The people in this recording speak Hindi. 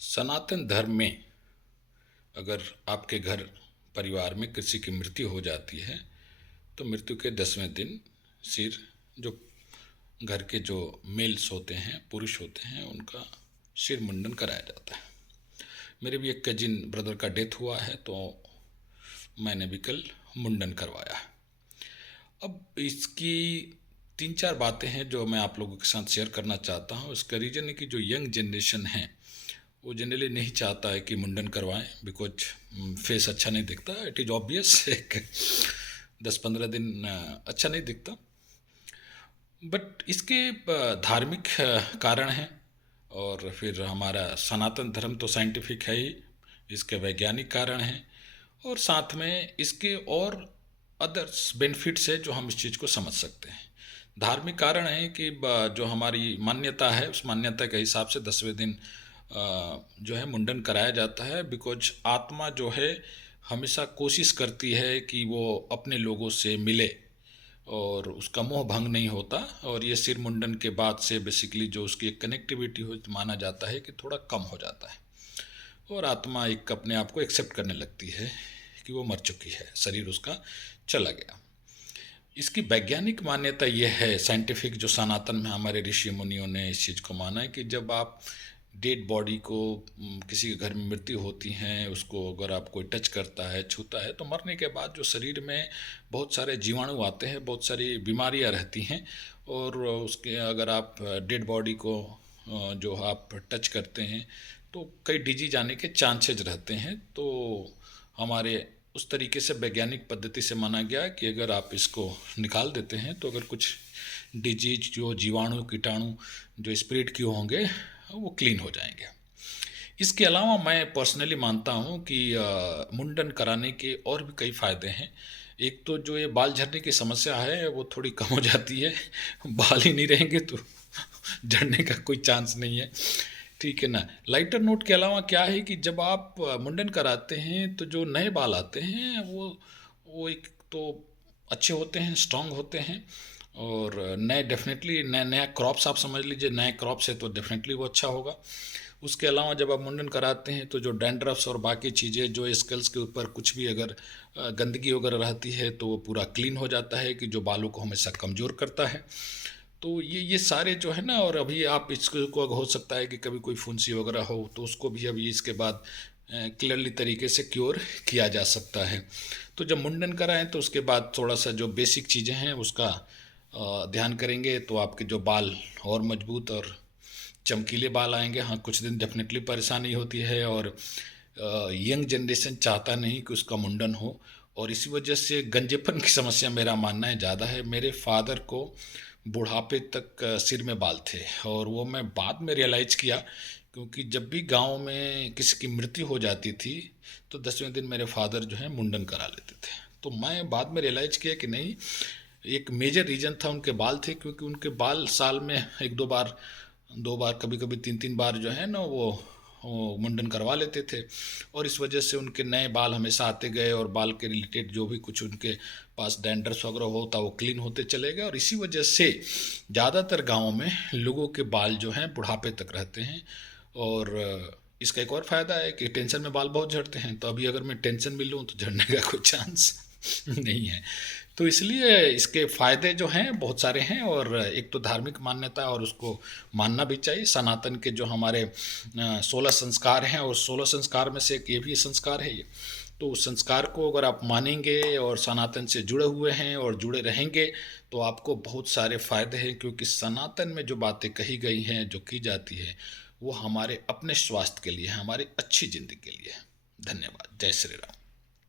सनातन धर्म में अगर आपके घर परिवार में किसी की मृत्यु हो जाती है तो मृत्यु के 10वें दिन सिर जो घर के जो मेल्स होते हैं, पुरुष होते हैं, उनका सिर मुंडन कराया जाता है। मेरे भी एक कजिन ब्रदर का डेथ हुआ है तो मैंने भी कल मुंडन करवाया। अब इसकी 3-4 बातें हैं जो मैं आप लोगों के साथ शेयर करना चाहता हूँ। इसका रीज़न है कि जो यंग जनरेशन है वो जनरली नहीं चाहता है कि मुंडन करवाएं, बिकॉज फेस अच्छा नहीं दिखता। इट इज़ ऑब्वियस, एक 10-15 दिन अच्छा नहीं दिखता। बट इसके धार्मिक कारण हैं और फिर हमारा सनातन धर्म तो साइंटिफिक है ही, इसके वैज्ञानिक कारण हैं और साथ में इसके और अदर्स बेनिफिट्स है जो हम इस चीज़ को समझ सकते हैं। धार्मिक कारण है कि जो हमारी मान्यता है उस मान्यता के हिसाब से 10वें दिन जो है मुंडन कराया जाता है, बिकॉज आत्मा जो है हमेशा कोशिश करती है कि वो अपने लोगों से मिले और उसका मोह भंग नहीं होता। और ये सिर मुंडन के बाद से बेसिकली जो उसकी एक कनेक्टिविटी हो माना जाता है कि थोड़ा कम हो जाता है और आत्मा एक अपने आप को एक्सेप्ट करने लगती है कि वो मर चुकी है, शरीर उसका चला गया। इसकी वैज्ञानिक मान्यता ये है, साइंटिफिक जो सनातन में हमारे ऋषि मुनियों ने इस चीज़ को माना है कि जब आप डेड बॉडी को किसी के घर में मृत्यु होती हैं उसको अगर आप कोई टच करता है, छूता है, तो मरने के बाद जो शरीर में बहुत सारे जीवाणु आते हैं, बहुत सारी बीमारियां रहती हैं और उसके अगर आप डेड बॉडी को जो आप टच करते हैं तो कई डिजीज आने के चांसेज रहते हैं। तो हमारे उस तरीके से वैज्ञानिक पद्धति से माना गया कि अगर आप इसको निकाल देते हैं तो अगर कुछ डिजीज जो जीवाणु कीटाणु जो स्प्रेड किए होंगे वो क्लीन हो जाएंगे। इसके अलावा मैं पर्सनली मानता हूँ कि मुंडन कराने के और भी कई फ़ायदे हैं। एक तो जो ये बाल झड़ने की समस्या है वो थोड़ी कम हो जाती है। बाल ही नहीं रहेंगे तो झड़ने का कोई चांस नहीं है, ठीक है ना। लाइटर नोट के अलावा क्या है कि जब आप मुंडन कराते हैं तो जो नए बाल आते हैं वो एक तो अच्छे होते हैं, स्ट्रांग होते हैं और नए डेफिनेटली नया नया क्रॉप्स आप समझ लीजिए, नए क्रॉप्स है तो डेफिनेटली वो अच्छा होगा। उसके अलावा जब आप मुंडन कराते हैं तो जो डैंड्रफ्स और बाकी चीज़ें जो स्कल्स के ऊपर कुछ भी अगर गंदगी वगैरह रहती है तो वो पूरा क्लीन हो जाता है कि जो बालों को हमेशा कमज़ोर करता है। तो ये सारे जो है ना, और अभी आप इसको हो सकता है कि कभी कोई फुंसी वगैरह हो तो उसको भी अभी इसके बाद क्लियरली तरीके से क्योर किया जा सकता है। तो जब मुंडन कराएं तो उसके बाद थोड़ा सा जो बेसिक चीज़ें हैं उसका ध्यान करेंगे तो आपके जो बाल और मजबूत और चमकीले बाल आएंगे। हाँ, कुछ दिन डेफिनेटली परेशानी होती है और यंग जनरेशन चाहता नहीं कि उसका मुंडन हो और इसी वजह से गंजेपन की समस्या मेरा मानना है ज़्यादा है। मेरे फादर को बुढ़ापे तक सिर में बाल थे और वो मैं बाद में रियलाइज़ किया, क्योंकि जब भी गांव में किसी की मृत्यु हो जाती थी तो 10वें दिन मेरे फादर जो है मुंडन करा लेते थे। तो मैं बाद में रियलाइज़ किया कि नहीं, एक मेजर रीज़न था उनके बाल थे, क्योंकि उनके बाल साल में 1-2 बार, 2 बार, कभी कभी 3-3 बार जो है ना वो मुंडन करवा लेते थे और इस वजह से उनके नए बाल हमेशा आते गए और बाल के रिलेटेड जो भी कुछ उनके पास डैंड्रफ वगैरह होता वो क्लीन होते चले गए और इसी वजह से ज़्यादातर गाँव में लोगों के बाल जो हैं बुढ़ापे तक रहते हैं। और इसका एक और फ़ायदा है कि टेंशन में बाल बहुत झड़ते हैं, तो अभी अगर मैं टेंशन में लूँ तो झड़ने का कोई चांस नहीं है। तो इसलिए इसके फ़ायदे जो हैं बहुत सारे हैं और एक तो धार्मिक मान्यता और उसको मानना भी चाहिए। सनातन के जो हमारे 16 संस्कार हैं और 16 संस्कार में से एक ये भी संस्कार है ये। तो उस संस्कार को अगर आप मानेंगे और सनातन से जुड़े हुए हैं और जुड़े रहेंगे तो आपको बहुत सारे फ़ायदे हैं, क्योंकि सनातन में जो बातें कही गई हैं, जो की जाती है, वो हमारे अपने स्वास्थ्य के लिए है, हमारी अच्छी ज़िंदगी के लिए है। धन्यवाद। जय श्री राम।